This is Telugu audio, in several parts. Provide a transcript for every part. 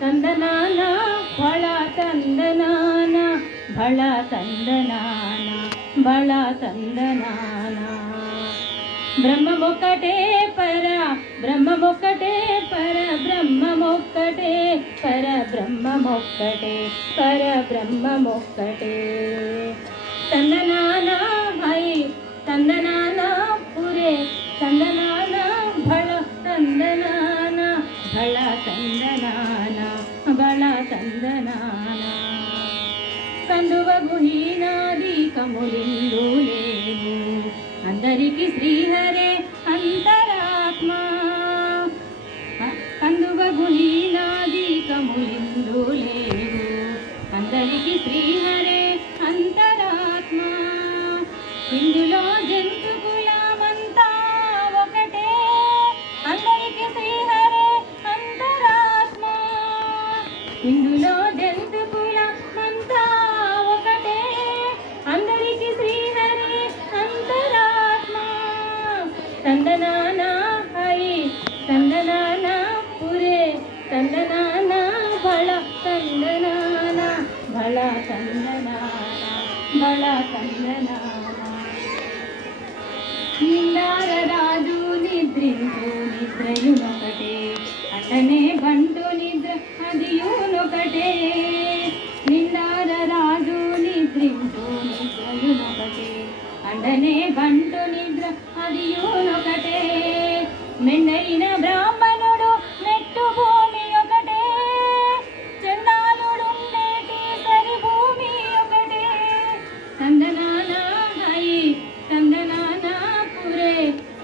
తందనాన బళ తందనాన బళ తందనాన బళ తందనాన. బ్రహ్మమొక్కటే పర బ్రహ్మమొక్కటే పర బ్రహ్మమొక్కటే పర బ్రహ్మమొక్కటే పర బ్రహ్మమొక్కటే తందనా కందువగు హీనాది కములిందు లేవు అందరికి శ్రీహరే అంతరాత్మ. కందువగు హీనాది కములిందు లేవు అందరికి శ్రీహరే అంతరాత్మ. ఇందులో జంతు కులమంతా ఒకటే. అందరికి శ్రీహరే అంతరాత్మ. ఇందులో తందనాన హరి తందనాన పురే తందనాన బళ తందనాన బళ తందనాన. బళ తందనాన నిండార రాజు నిద్రయునొకటే అతనే బంటు నిద్ర అదియునొకటే. నిండార రాజు అండనే బంటు నిద్ర అది అదియునొకటే మెండైన బ్రాహ్మణుడు మెట్టు భూమి ఒకటే. చండాలుడుండేటి సరి భూమి ఒకటే. కందనానా హై తందనాన పురే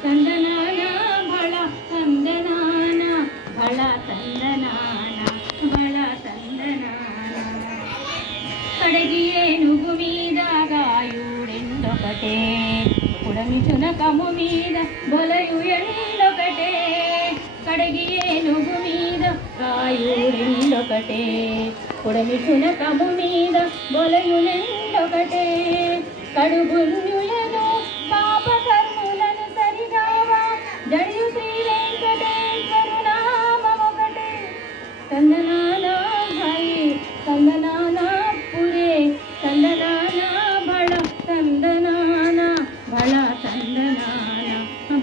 కందనానా బళ కందనానా బళ కందనానా బళ తందనాన కడగి ఏనుగు ఒకటే. గాయుడెందొకటే ఉడమి చునకము మీద బొలయు ఎండొకటే కడగి ఏనుగు మీద గాయుడెందొకటే ఉడమి చునకము మీద బొలయు ఎండొకటే కడుగున్యు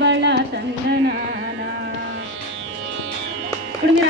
బళ తందనానా ఇప్పుడు